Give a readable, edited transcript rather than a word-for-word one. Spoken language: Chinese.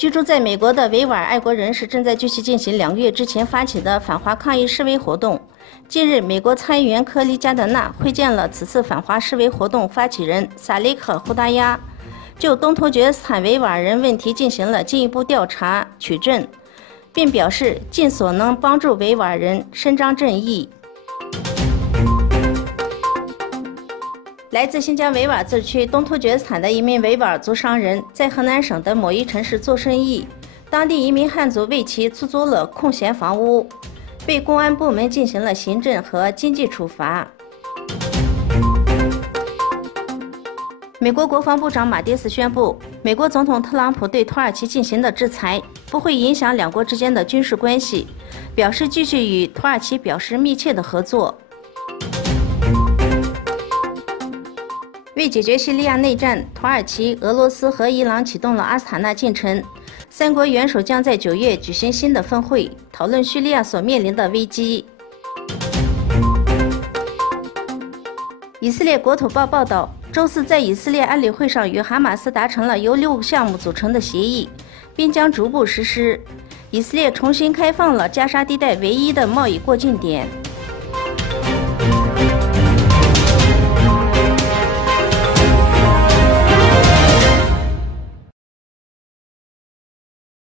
居住在美国的维吾尔爱国人士正在继续进行2个月之前发起的反华抗议示威活动。近日，美国参议员科里加德纳会见了此次反华示威活动发起人萨利克·胡达亚，就东突厥斯坦维吾尔人问题进行了进一步调查取证，并表示尽所能帮助维吾尔人伸张正义。来自新疆维吾尔自治区东突厥斯坦的一名维吾尔族商人，在河南省的某一城市做生意，当地一名汉族为其出租了空闲房屋，被公安部门进行了行政和经济处罚。美国国防部长马蒂斯宣布，美国总统特朗普对土耳其进行的制裁不会影响两国之间的军事关系，表示继续与土耳其表示密切的合作。为解决叙利亚内战，土耳其、俄罗斯和伊朗启动了阿斯塔纳进程。3国元首将在9月举行新的峰会，讨论叙利亚所面临的危机。以色列国土报报道，周四在以色列安理会上与哈马斯达成了由6个项目组成的协议，并将逐步实施。以色列重新开放了加沙地带唯一的贸易过境点。